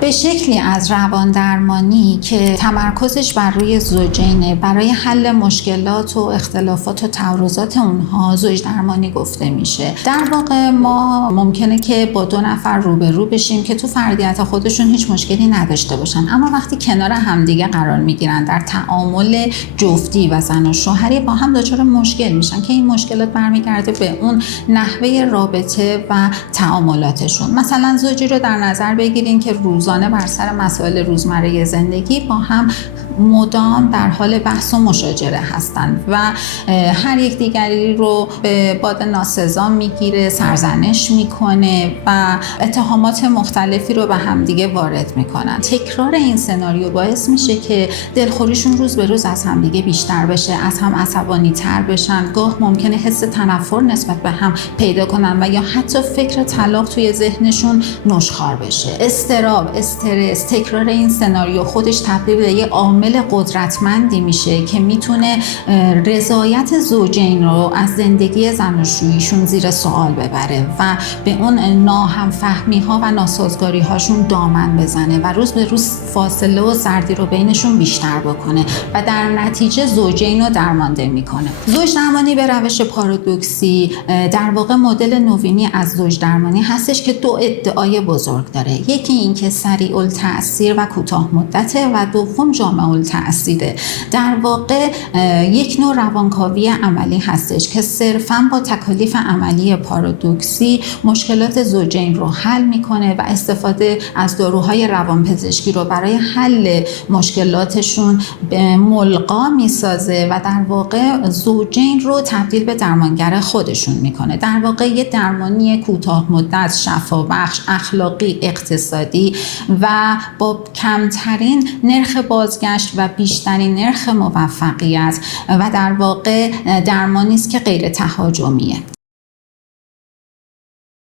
به شکلی از روان درمانی که تمرکزش بر روی زوجینه برای حل مشکلات و اختلافات و تعارضات اونها زوج درمانی گفته میشه. در واقع ما ممکنه که با دو نفر روبرو بشیم که تو فردیت خودشون هیچ مشکلی نداشته باشن، اما وقتی کنار همدیگه قرار میگیرن در تعامل جفتی و زن و شوهری با هم دچار مشکل میشن که این مشکلات برمیگرده به اون نحوه رابطه و تعاملاتشون. مثلا زوجی رو در نظر بگیرین که روزانه بر سر مسائل روزمره زندگی با هم مدام در حال بحث و مشاجره هستند و هر یک دیگری رو به باد ناسزا میگیره، سرزنش میکنه و اتهامات مختلفی رو به همدیگه وارد میکنن. تکرار این سناریو باعث میشه که دلخوریشون روز به روز از همدیگه بیشتر بشه، از هم عصبانی تر بشن، گاه ممکنه حس تنفر نسبت به هم پیدا کنن و یا حتی فکر طلاق توی ذهنشون نشخوار بشه. اضطراب، استرس، تکرار این سناریو خودش تبدیل به یه عامل قدرتمندی میشه که میتونه رضایت زوجین رو از زندگی زناشوییشون زیر سوال ببره و به اون ناهمفهمی ها و ناسازگاری هاشون دامن بزنه و روز به روز فاصله و سردی رو بینشون بیشتر بکنه و در نتیجه زوجین رو درمانده میکنه. زوج درمانی به روش پارادوکسی در واقع مدل نوینی از زوج درمانی هستش که دو ادعای بزرگ داره. یکی این که سریع التأثیر و کوتاه مدته و دوم جامع التأثیره. در واقع یک نوع روانکاوی عملی هستش که صرفاً با تکالیف عملی پارادوکسی مشکلات زوجین رو حل میکنه و استفاده از داروهای روانپزشکی رو برای حل مشکلاتشون ملغا میسازه و در واقع زوجین رو تبدیل به درمانگر خودشون میکنه. در واقع یه درمانی کوتاه مدت، شفابخش، اخلاقی، اقتصادی و با کمترین نرخ بازگشت و بیشترین نرخ موفقیت و در واقع درمانی است که غیر تهاجمیه.